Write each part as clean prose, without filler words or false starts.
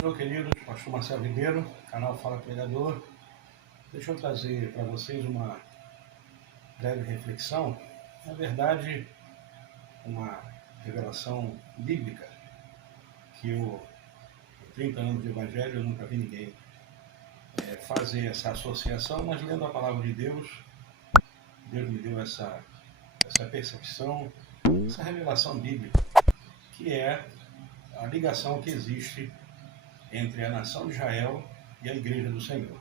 Senhor querido, pastor Marcelo Ribeiro, canal Fala Pregador. Deixa eu trazer para vocês uma breve reflexão, na verdade, uma revelação bíblica, que eu, em 30 anos de evangelho, eu nunca vi ninguém fazer essa associação, mas lendo a palavra de Deus, Deus me deu essa percepção, essa revelação bíblica, que é a ligação que existe entre a nação de Israel e a igreja do Senhor.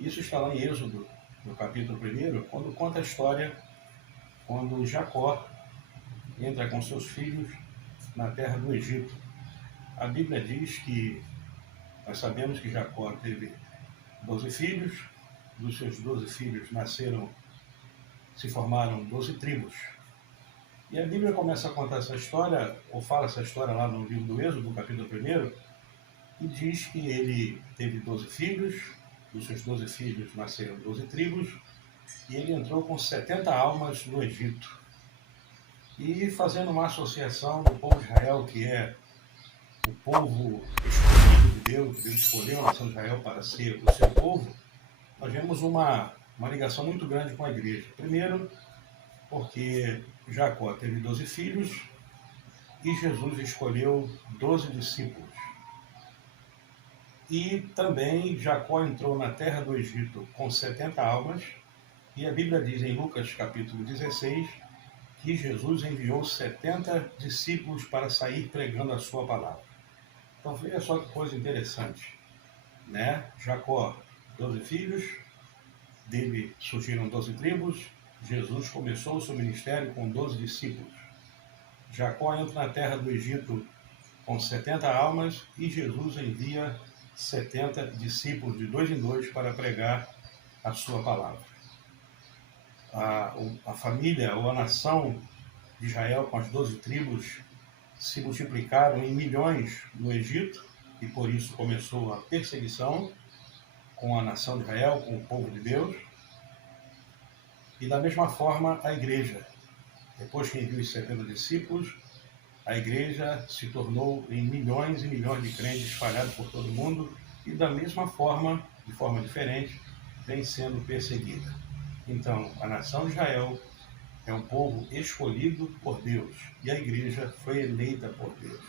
Isso está lá em Êxodo, no capítulo 1, quando conta a história quando Jacó entra com seus filhos na terra do Egito. A Bíblia diz que nós sabemos que Jacó teve 12 filhos, dos seus 12 filhos se formaram 12 tribos. E a Bíblia começa a contar essa história, ou fala essa história lá no livro do Êxodo, no capítulo 1, e diz que ele teve 12 filhos, dos seus 12 filhos nasceram 12 tribos, e ele entrou com 70 almas no Egito. E fazendo uma associação do povo de Israel, que é o povo escolhido de Deus, que Deus escolheu a nação de Israel para ser o seu povo, nós vemos uma ligação muito grande com a igreja. Primeiro, porque Jacó teve 12 filhos e Jesus escolheu 12 discípulos. E também Jacó entrou na terra do Egito com 70 almas, e a Bíblia diz em Lucas capítulo 16 que Jesus enviou 70 discípulos para sair pregando a sua palavra. Então veja só que coisa interessante, né? Jacó, 12 filhos, dele surgiram 12 tribos, Jesus começou o seu ministério com 12 discípulos. Jacó entra na terra do Egito com 70 almas e Jesus envia 70 discípulos de 2 em 2 para pregar a sua palavra. A família ou a nação de Israel com as 12 tribos se multiplicaram em milhões no Egito e por isso começou a perseguição com a nação de Israel, com o povo de Deus. E da mesma forma a igreja, depois que enviou os 70 discípulos, a igreja se tornou em milhões e milhões de crentes espalhados por todo o mundo e da mesma forma, de forma diferente, vem sendo perseguida. Então, a nação de Israel é um povo escolhido por Deus e a igreja foi eleita por Deus.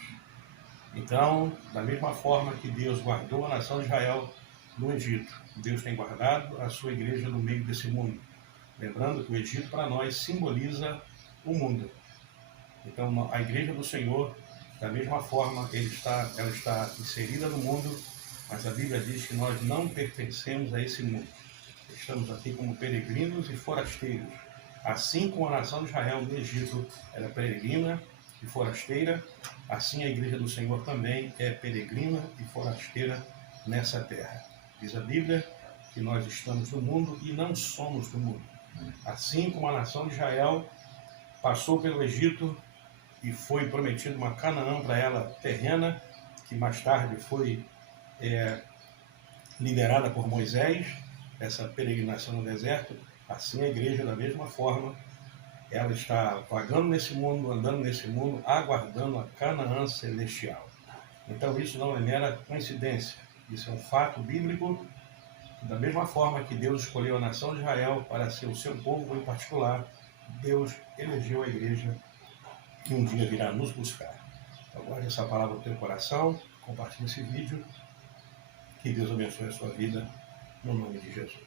Então, da mesma forma que Deus guardou a nação de Israel no Egito, Deus tem guardado a sua igreja no meio desse mundo. Lembrando que o Egito para nós simboliza o mundo. Então, a igreja do Senhor, da mesma forma, ela está inserida no mundo, mas a Bíblia diz que nós não pertencemos a esse mundo. Estamos aqui como peregrinos e forasteiros. Assim como a nação de Israel no Egito era peregrina e forasteira, assim a igreja do Senhor também é peregrina e forasteira nessa terra. Diz a Bíblia que nós estamos no mundo e não somos do mundo. Assim como a nação de Israel passou pelo Egito e foi prometido uma Canaã para ela terrena, que mais tarde foi liderada por Moisés, essa peregrinação no deserto, assim a igreja, da mesma forma, ela está vagando nesse mundo, andando nesse mundo, aguardando a Canaã celestial. Então isso não é mera coincidência, isso é um fato bíblico. Da mesma forma que Deus escolheu a nação de Israel para ser o seu povo em particular, Deus elegeu a igreja que um dia virá nos buscar. Então, guarde essa palavra no teu coração, compartilhe esse vídeo, que Deus abençoe a sua vida, no nome de Jesus.